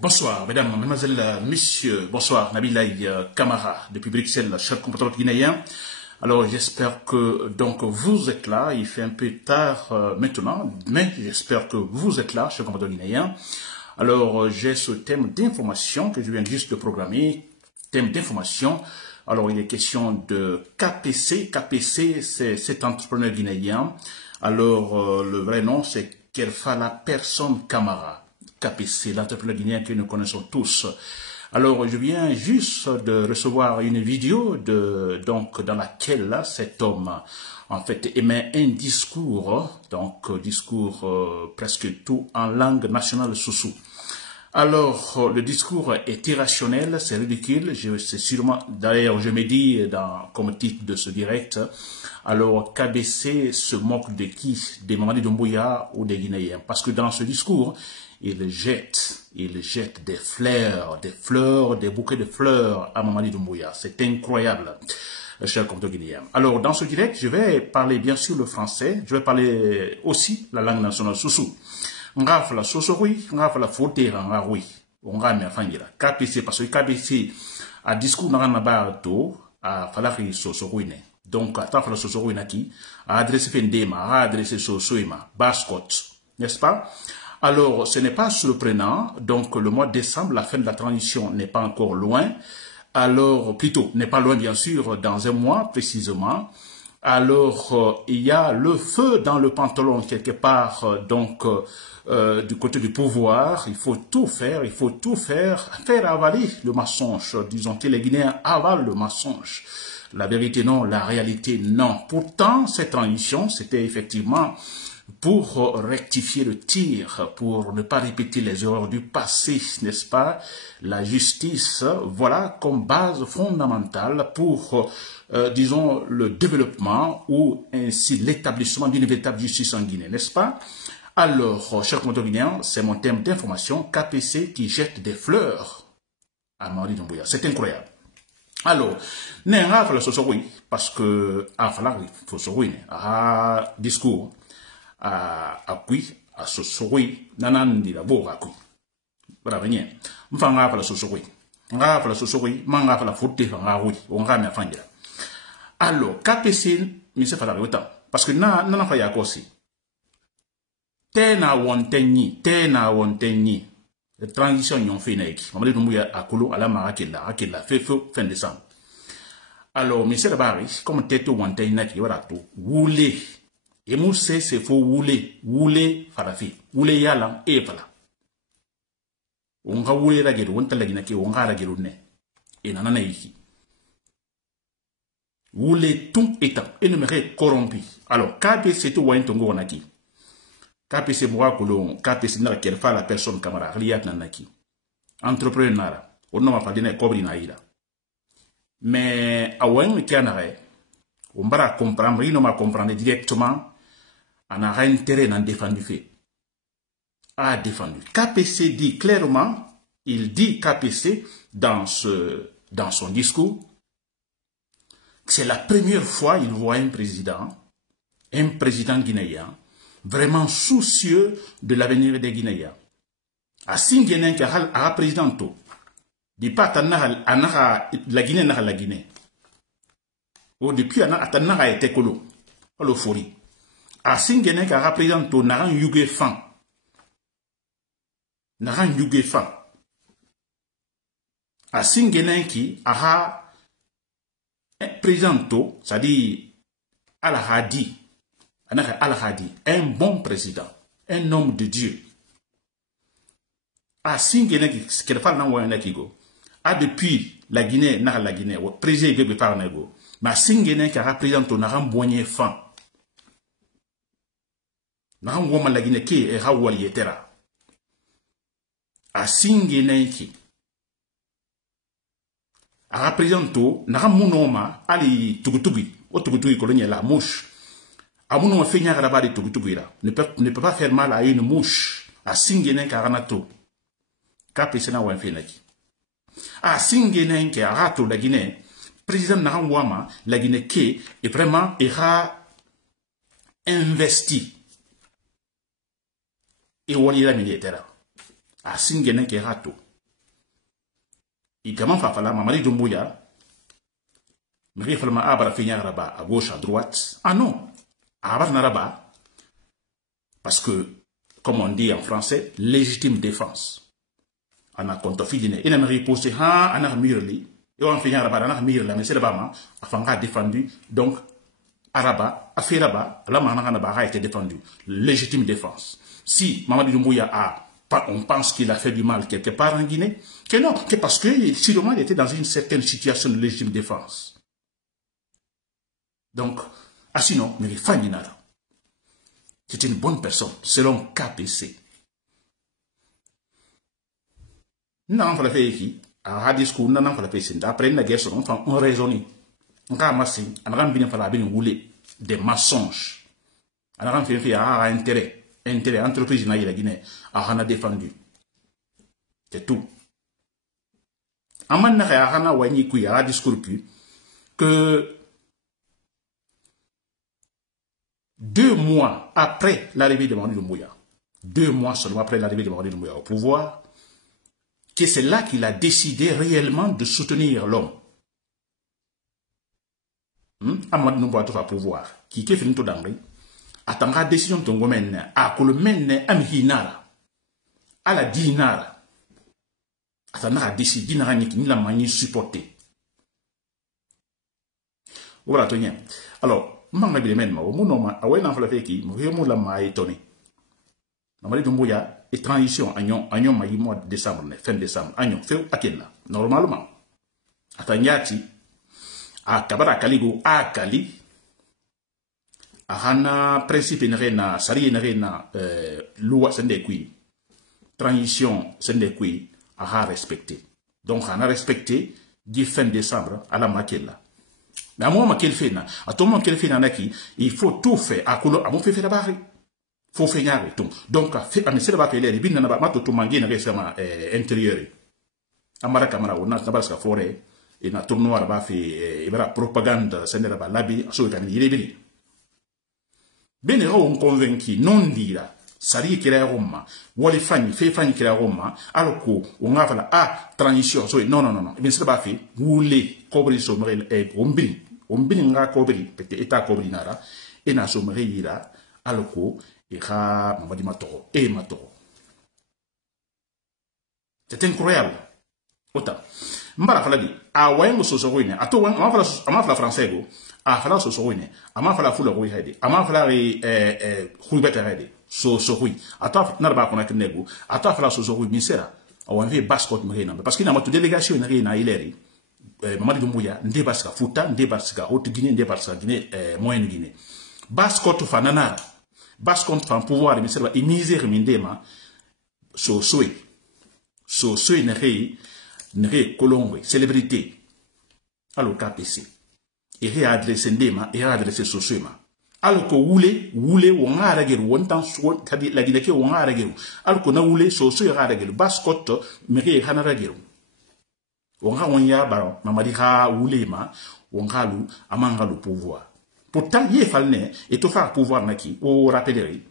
Bonsoir, mesdames, mesdemoiselles, messieurs. Bonsoir, Nabilaï Kamara, depuis Bruxelles, cher compatriote guinéen. Alors, j'espère que donc vous êtes là. Il fait un peu tard maintenant, mais j'espère que vous êtes là, cher compatriote guinéen. Alors, j'ai ce thème d'information que je viens juste de programmer. Thème d'information. Alors, il est question de KPC. KPC, c'est cet entrepreneur guinéen. Alors, le vrai nom, c'est Kerfala Personne Kamara. KPC, l'entrepreneur guinéen que nous connaissons tous. Alors, je viens juste de recevoir une vidéo donc, dans laquelle là, cet homme, en fait, émet un discours, donc, discours presque tout en langue nationale soussou. Alors, le discours est irrationnel, c'est ridicule, c'est sûrement, d'ailleurs, je me dis, comme titre de ce direct, alors KBC se moque de qui? Des Mamadi Doumbouya ou des Guinéens? Parce que dans ce discours, il jette des fleurs, des bouquets de fleurs à Mamadi Doumbouya. C'est incroyable, cher compatriote guinéen. Alors, dans ce direct, je vais parler bien sûr le français, je vais parler aussi la langue nationale soussou. Nga fala sosorui, nga fala fotera nga rui. Nga me afangira. KPC, parce que KPC a discours na bato a fala ri sosorui ne. Donc, a fala sosorui na ki, a adressé Fendema, a adressé Sosoima, Bascot, n'est-ce pas? Alors, ce n'est pas surprenant. Donc, le mois de décembre, la fin de la transition n'est pas encore loin. Alors, plutôt, n'est pas loin, bien sûr, dans un mois précisément. Alors, il y a le feu dans le pantalon quelque part, donc, du côté du pouvoir. Il faut tout faire, faire avaler le mensonge. Disons que les Guinéens avalent le mensonge. La vérité non, la réalité non. Pourtant, cette transition, c'était effectivement pour rectifier le tir, pour ne pas répéter les erreurs du passé, n'est-ce pas? La justice, voilà comme base fondamentale pour, disons, le développement ou ainsi l'établissement d'une véritable justice en Guinée, n'est-ce pas? Alors, chers compatriotes guinéens, c'est mon thème d'information, KPC qui jette des fleurs à Mamadi Doumbouya. C'est incroyable. Alors, n'est-ce pas le parce que, discours, akui a sosogoi nanandi la boga ku bara venye mfanga fala sosogoi nga fala sosogoi manga fala fotte nga wi on nga me fangira. Alors KPC mi se fala weta parce que na fa ya kosi tena wontenyi la transition yon fait naiki Mamadi Doumbouya akulu ala akela fait fin décembre. Alors monsieur Bari comme teto wontenyi naki wala to wule. Et Mousse, c'est faux woulé, farafi, woulé yalang, et fala. On va woulé la guerre, on t'a la guinake, on va la guerre, et nanana iki. Woulé tout étant, énuméré corrompu. Alors, KPC tout wain tongo naki. KPC bois coulon, KPC n'a qu'elle fait la personne camarade, liat nanaki. Entrepreneur nara, on n'a pas donné cobri naïla. Mais, à wain qui en arrêt, on va comprendre, il ne m'a comprendre directement. On a intérêt à défendre fait. A défendu. KPC dit clairement, il dit KPC dans son discours, que c'est la première fois qu'il voit un président guinéen, vraiment soucieux de l'avenir des Guinéens. A Guinéen qui a président tout. Dit pas la Guinée n'a la Guinée. Ou depuis a été colo. L'euphorie. A Singene qui a représenté Naran Yuge Fan. A Singene qui a présenté, c'est-à-dire Al-Hadi, un bon président, un homme de Dieu. A Singene qui a depuis la Guinée, la Guinée, président de par Nego, mais Singene qui a représenté Naran Boigné Fan. Nahan woman la Guinée qui est Rawali etera. A Singeneki. A représenté Nahan Mounoma Ali Tugutugi. Au Tugutugi colonie la mouche. A Mounoma fait n'y a de Tugutugi là. Ne peut pas faire mal à une mouche. A Singenek a Ranato. KPC na Wanfenaki. A Singeneki a Rato la Guinée. Président Nahan Wama la Guinée qui est vraiment investi. Et on y a militaire. A Singene qui rato. Il commence à faire Mamadi Doumbouya. Mais il faut à gauche, à droite. Ah non. À parce que, comme on dit en français, légitime défense. On a compte fidine. Il a riposté, on a mirli. Et on finit à Rabat, on a mirli, mais c'est le Bama, a défendu. Donc, Araba, a fait là-bas, la manana a été défendu. Légitime défense. Si Mamadi Doumbouya on pense qu'il a fait du mal quelque part en Guinée, que non, que parce que sûrement il était dans une certaine situation de légitime défense. Donc, sinon, mais c'est une bonne personne, selon KPC. Non, il fait qui à discours, non, il fait c'est après la guerre, on raisonne. On a massé, on a bien fait rouler des mensonges. On a fait intérêt, entreprise na la Guinée, on a défendu. C'est tout. En manière, on a wani qui a discours que 2 mois après l'arrivée de Mamadi Doumbouya, 2 mois seulement après l'arrivée de Mamadi Doumbouya au pouvoir, que c'est là qu'il a décidé réellement de soutenir l'homme. Mamadi Doumbouya au pouvoir, qui est fini tout d'angri, attendra décision de Ngomene, à Kolomene, Amhinara, à la Dinara, attendra décider Dinara ni la manière supporter. Voilà, Tonien. Alors, manga bi men ma o muno ma away na fala feki mo yemo la ma étonné Mamadi Doumbouya et transition agnon ma mois de décembre fin décembre agnon fait akella normalement atanyati a kabara kaligo a kali a hana principe na sari na loi sende kui transition sende kui a ha respecté donc on a respecté du fin décembre à la makella. Mais à moi, quel fait, à tout moment, quel fait, il faut tout faire. À quoi, à mon fait la barre. Faut faire tout. Donc, à monsieur la barre, il est bien, n'a pas tout mangué, n'a récemment, intérieur. Amara Kamara, on a tabasca forêt, et n'a tournoi, là-bas, fait, et voilà, propagande, c'est là-bas, l'habit, sur il est bien. Ben, on convaincu, non dira, sari qui est Roma, wali fani, fait fani qui est Roma, alors qu'on a la transition, non, bien, c'est pas fait, vous voulez, couvrir son et on nga kobri pete eta kobri nara et na somre yira aloko et ha Mamadi matoro et matoro. C'est incroyable. Autant. Mbara fala di a wayengo sosoruine ato wan ama fala français go a fala sosoruine ama fala fula go hede ama fala khulbeta hede sosorui ato narba kona kenego ato fala sosorui misera on veut bascot mrena parce qu'il y a une délégation na ileri Mamadi Doumbouya ndebaska Fouta ndebaska Haute-Guinée ndebaska Guinée Moyenne Guinée bascot fanana bascot fan pouvoir de misera et misère mindema sosoui nere Colombe célébrité alors KPC et réadresser ndema et réadresser sosoima alors que wule on a ragelu wontan so kadi la Guinée ke on a ragelu alors que na wule sosoi ragelu bascot mere hana ragelu on a on ya baron Mamadi ha wulema on a lu amanga le pouvoir pourtant il fallait et tout faire pouvoir naki au rappellerie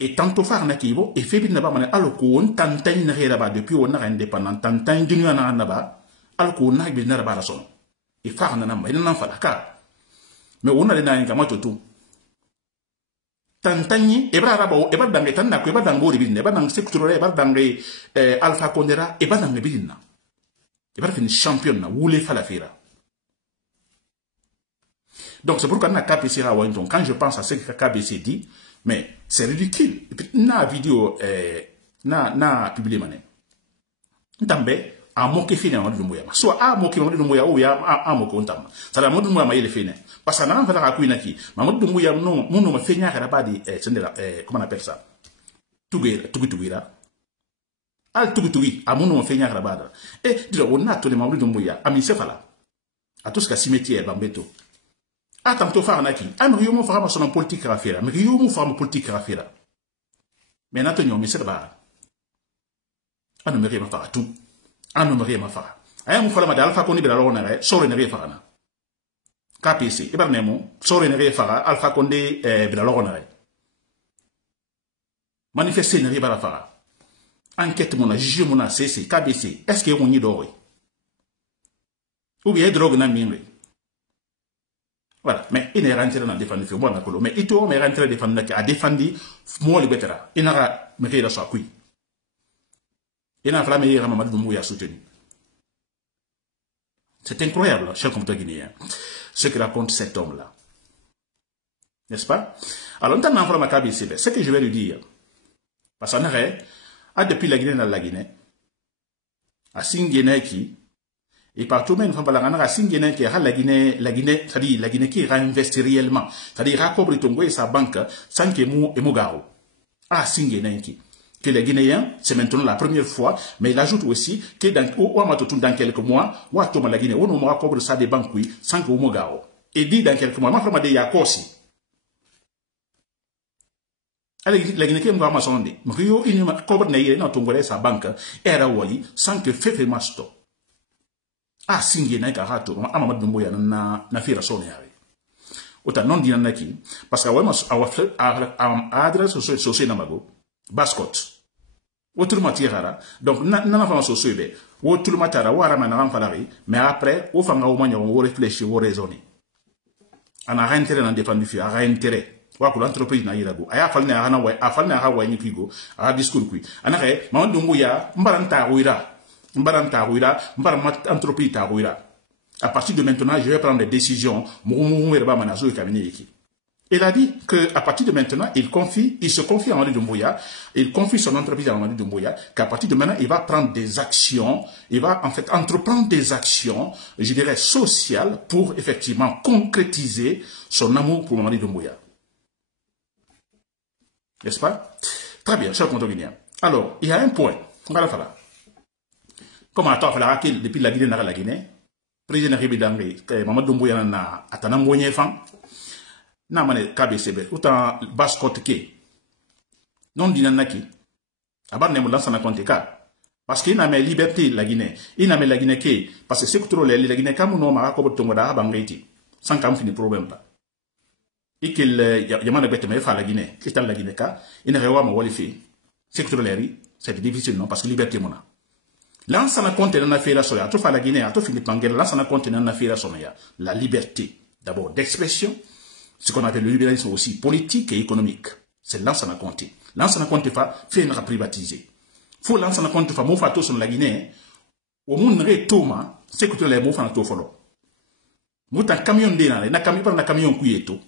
et tantôt faire nakibo et fait bien là-bas alors qu'on t'entend là-bas depuis on a indépendant t'entend du nuan là-bas alors qu'on a bien là-bas la son et faire nana mais non fa d'accord mais on a les nains comme tout t'entend et bra rabo et bra dans les tanna ko et bra dans bori bin et bra dans secteur et bra dans Alpha Condera et bra dans les bin et bra fin champion na woulé fa la fera. Donc c'est pourquoi na KPC a donc quand je pense à ce que KPC dit mais c'est ridicule. Et puis, na vidéo, na publié mané. Ntambe, a moqué fini Mamadi Doumbouya. Soit a moqué Mamadi Doumbouya ou ya a moqué ontama. Ça la Mamadi Doumbouya ma yele fini. Parce que n'a pas la couine qui. Mamadi Doumbouya non, mon nom fait n'a pas dit, comment on appelle ça? Tugira. Al tugi, a mon nom fait n'a pas. Et, dis on a tous les Mamadi Doumbouya, a mis fala. A tout ce qu'a cimetière, bambeto. Attends, tu fais un acquis. Ah, mais il faut faire politique à faire. Mais il faut faire politique à faire. Mais maintenant, mais c'est là. Ah, non, mais rien à faire tout. Ah, non, mais rien à faire. Ah, il faut faire Alpha Condé de la Ronare, sort ne rien faire. KPC, et ben, Nemo, sort ne rien faire. Alpha Condé de la Ronare. Manifester ne rien faire. Enquête mon a jugé mon a cessé. KBC, est-ce qu'il y a un d'or? Ou bien drogue na mingre. Voilà, mais il est rentré dans la défense de moi, mais il est rentré à défendre moi le bétera. Il n'a me fait la soie. Il n'a pas meilleur Mamadou Doumbouya soutenu. C'est incroyable, cher compatriote guinéen, ce que raconte cet homme-là. N'est-ce pas? Alors, on a ma cabine, ce que je vais lui dire. Parce qu'on a depuis la Guinée dans la Guinée, à Singuénéki, et partout même, à Singuénéki, la Guinée, c'est-à-dire la Guinée qui réinvestit réellement, c'est-à-dire raccorde Tongo et sa banque sans que mou et Mougaro. À Singuénéki. Que les Guinéens, c'est maintenant la première fois, mais il ajoute aussi que dans quelques mois, la Guinée, on aura couvert ça des banques, sans que Mougaro. Et dit dans quelques mois, ma de Yakosi. La Guinée qui m'a sonné, Rio, il m'a couvert sa banque, era wali, sans que Fefe Masto. Ah, Singuénéki, Karato, Mamadou Doumbouya, na fira sonné. Autant non dit naki, parce que à adresse sociale namago, Bascot. Autrement tirara, donc n'a pas sociale, autrement tara, ou aramana falari, mais après, au fanga au mania, on réfléchit, on raisonne. On a intérêt dans défendre du feu, on a intérêt. Ou que l'entreprise n'a irago. Aya falne a hana way, a falne a hawa ni kigo, a discours kui. Anare, Mamadou Doumbouya, mbaranta ruira, mbarat entreprise ta ruira. À partir de maintenant, je vais prendre des décisions. Il a dit qu'à partir de maintenant, il se confie à Mamadou Doumbouya, il confie son entreprise à Mamadou Doumbouya, qu'à partir de maintenant, il va prendre des actions, il va en fait entreprendre des actions, je dirais, sociales pour effectivement concrétiser son amour pour Mamadou Doumbouya. N'est-ce pas? Très bien, cher Guinéen. Alors, il y a un point. On va le faire. Comme à toi, depuis la Guinée, la Guinée, président Ribidangé, Mamadou Doumbouya na atana mbonye fan na mane KBCB utan baskot ke non dinanaki abar ne mulan sana konte ka parce qu'il n'a mais liberté la Guinée il n'a mais la Guinée ke parce que c'est que trop la Guinée comme non ma ko tongo da bangati sans kam fini problème là et qu'il yamana bête mais fa la Guinée qui la Guinée ka il rewa ma walifi c'est que trop c'est difficile non parce que liberté mona. L'ansana compte dans la soya, tout la Guinée, tout Philippe Manguel, l'ansana compte dans la soya, la liberté, d'abord d'expression, ce qu'on appelle le libéralisme aussi politique et économique. C'est l'ansana compte. L'ansana compte fait une privatiser. Faut l'ansana compte fa mofa to sur la Guinée, au monde re toma, c'est que tu les mofa na to folo. Mouta camion de na camion kuyeto.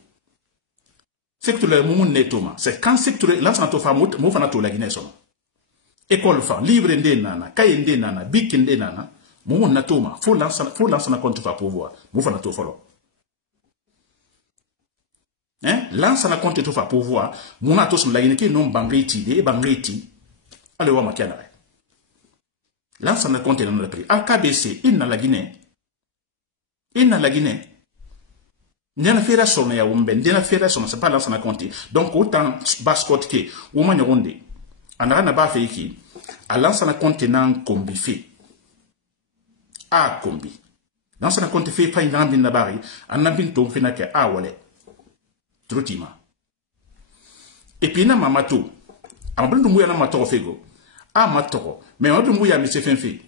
C'est que tu les monde ne toma. C'est quand c'est que l'ansana to fa mofa na to la Guinée son. École fa livre ndé nana kaye ndé nana bic ndé nana mo na toma faut lancer na compte fa pouvoir mo fa na to folo lance na compte to fa pouvoir mo na to so la Guinée ki non bangeti ale wa makiana lance na compte dans le prix al KBC in na la Guinée N'yana fera son ya umbe ndena fera son c'est pas lance na compte donc autant bascot ke o ma nyoronde anara ba fe iki alansa na contenant kombi fe a kombi lansa na conte fe fa ngambi na bari anabin to fe na ke a wale trotima et puis na mamato amabin Doumbouya na mato fego a mato mais Mamadou Doumbouya mi se fe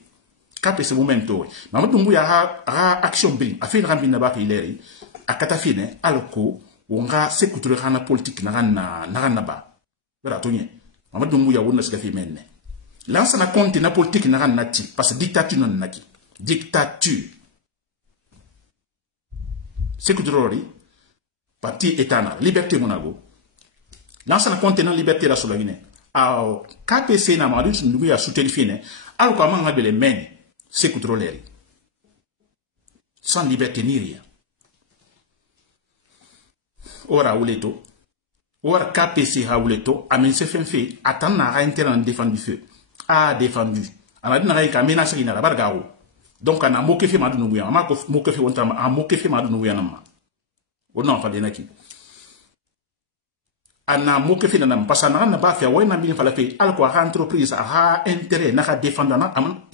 kapé ce momento Mamadou Doumbouya ha action brin a fe ngambi na bari ileri akata fine alko wonga sekuture hana politique na ba bara tonye Mamadou Doumbouya wonna se fi menne lança na compte na politique na nati parce que dictature non naki dictature c'est que drôle parti étana liberté monago lança na compte na liberté la sur la Guinée a KPC na Mamadou Doumbouya soutenir fine alors comment on les men c'est que drôle sans liberté ni rien ora ouleto ora KPC ha ouleto amen se fait attendre na intérêt en défendre du feu a défendu. On a dit que menace qui n'a pas de donc on a moqué fait Mamadou Doumbouya, on a moqué fait Mamadou Doumbouya nama. On n'a pas de naki. On a moqué fait nama parce qu'on n'a pas fait ouais n'a bien fallu alors entreprise a intérêt n'a défendre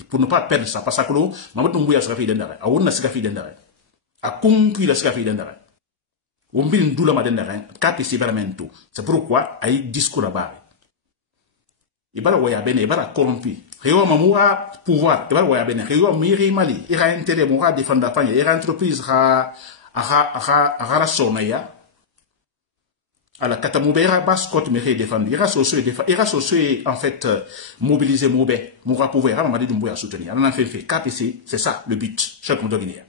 pour ne pas perdre ça parce que Mamadou Doumbouya sera fait d'endare. A on n'a sera fait d'endare. A conclu la sera fait d'endare. On bin doula ma d'endare. KPC vraiment tout. C'est pourquoi a eu discours à barre. Ibara waya bene ibara corrompu Réo Mamoura, pouvoir, tu vois, Réo Miri Mali, il a intérêt, Moura défendre la pagne, il a entreprise, Sonaya, à la Katamoubera, Bascot, Miri défendre, il a en fait, mobiliser Moubé, Moura pouvoir, Mamadi Doumbouya soutenir. On a fait KPC, c'est ça le but, chaque monde guinéen.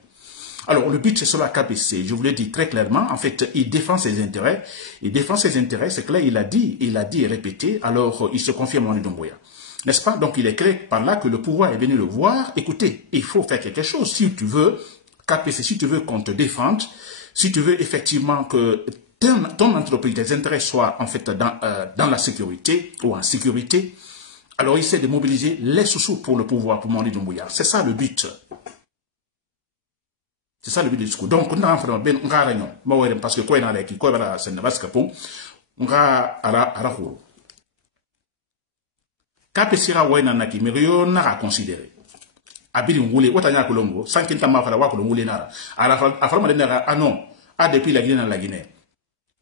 Alors, le but, c'est sur la KPC. Je vous l'ai dit très clairement. En fait, il défend ses intérêts. Il défend ses intérêts. C'est que là, il a dit et répété. Alors, il se confirme en Doumbouya. N'est-ce pas? Donc, il est clair par là que le pouvoir est venu le voir. Écoutez, il faut faire quelque chose. Si tu veux, KPC, si tu veux qu'on te défende, si tu veux effectivement que ton entreprise, tes intérêts soient en fait dans la sécurité ou en sécurité, alors essaie de mobiliser les sous-sous pour le pouvoir, pour Mamadi Doumbouya. C'est ça le but. C'est ça le but du discours. Donc, on a fait ben réunion. Parce que quoi, il y a qui, quoi, voilà, c'est une base capon. On a arahuro. Kapesira ouais nana qui, mais rien n'a considéré. Abili ngoulé, ou tanya kolongo, sans qu'il t'a ma fala wa kolongo nara. À la fin, ah non, depuis la Guinée dans la Guinée.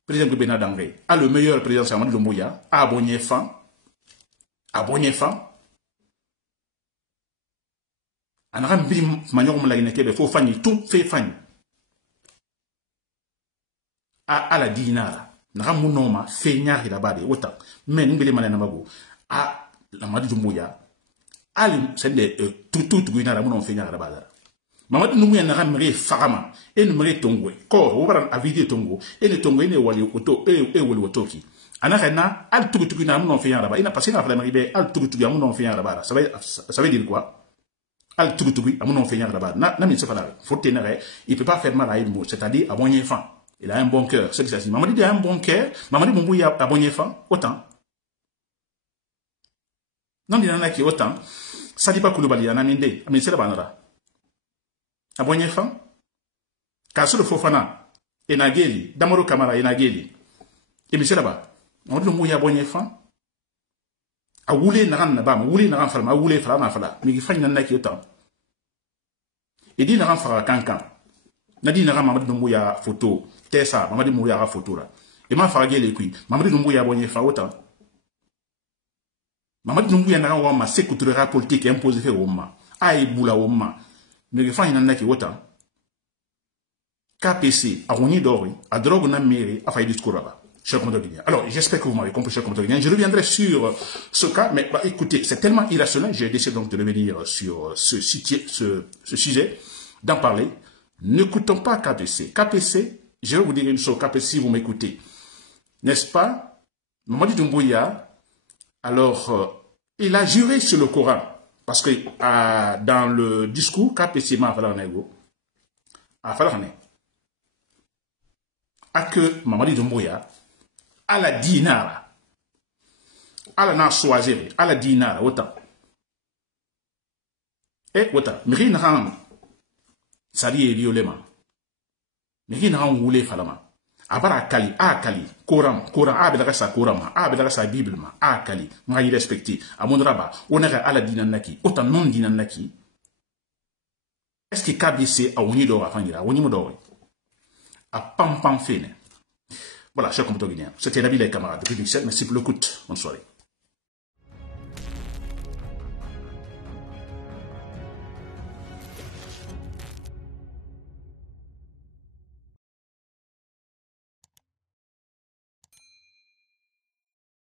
Président Bena Dangé, le meilleur président Samad Doumbouya, abonné fan. Anara mbili manyo mo la Guinée kebe, faut fani, tout fait fani. À la dinara. Nara mounoma, fait nyari la bade, autant. Mais n'oubliez pas namago. La Mamadi Doumbouya. C'est tout guinara mounon fait nyari la bade. Mamadi Doumbouya nara mre farama. Et mre tongo. Kor, ou a vidé tongo. Et le tongo, ne wali auto, et wali otoki. Anara, tout guinara mounon fait nyari la bade. Il a passé dans la maribé, tout guinara mounon fait nyari la bade. Ça veut dire quoi? Al Tougoutougui, à mon nom fait là-bas. N'a mis ce pas faut tenir, il peut pas faire mal à une mot, c'est-à-dire à bon enfant. Il a un bon cœur, c'est que ça dit. Maman dit, il a un bon cœur, maman dit, mon bouille à bon enfant, autant. Non, il y en a qui autant. Ça dit pas que le bali, en a mindé, mais c'est la banara. À bon enfant. Car sur le Fofana, et Nageli, Damoro Kamara et Nageli. Et mais c'est là-bas. On dit, mon bouille à bon enfant. A wule naran na ba ma wule naran fala ma wule fala na fala mi fa nyana ki otan e di naran fara kankan na di naran Mamadi Doumbouya photo tesa Mamadi Doumbouya photo la e ma fara gele kui Mamadi Doumbouya bonye fa otan Mamadi Doumbouya naran wa ma sécurité politique imposé fe woma ay bula woma mi fa nyana ki otan KPC a woni dori a drogue na mairie a fa discours là. Alors, j'espère que vous m'avez compris, cher compatriotes. Je reviendrai sur ce cas, mais bah, écoutez, c'est tellement irrationnel, j'ai décidé donc de revenir sur ce sujet, d'en parler. N'écoutons pas KPC. KPC, je vais vous dire une chose, KPC, si vous m'écoutez, n'est-ce pas? Mamadi Doumbouya, alors, il a juré sur le Coran, parce que dans le discours, KPC m'a fallu un ego, à que Mamadi Doumbouya, à la dinara, à la choisir, à la dinara, autant. Et autant, mais n'a pas sari et violema. Mais n'a pas voulu falama. Abara kali, Coran, abedaka sa Coran, abedaka sa Bible, kali, m'a y respecté, à mon rabat, on est à la dinanaki, autant non dinanaki. Est-ce que KBC a uni d'or à fangira, uni d'or? A pam fene. Voilà, chers compatriotes guinéens, c'était Nabil et camarades depuis Bruxelles. Merci pour l'écoute. Bonne soirée.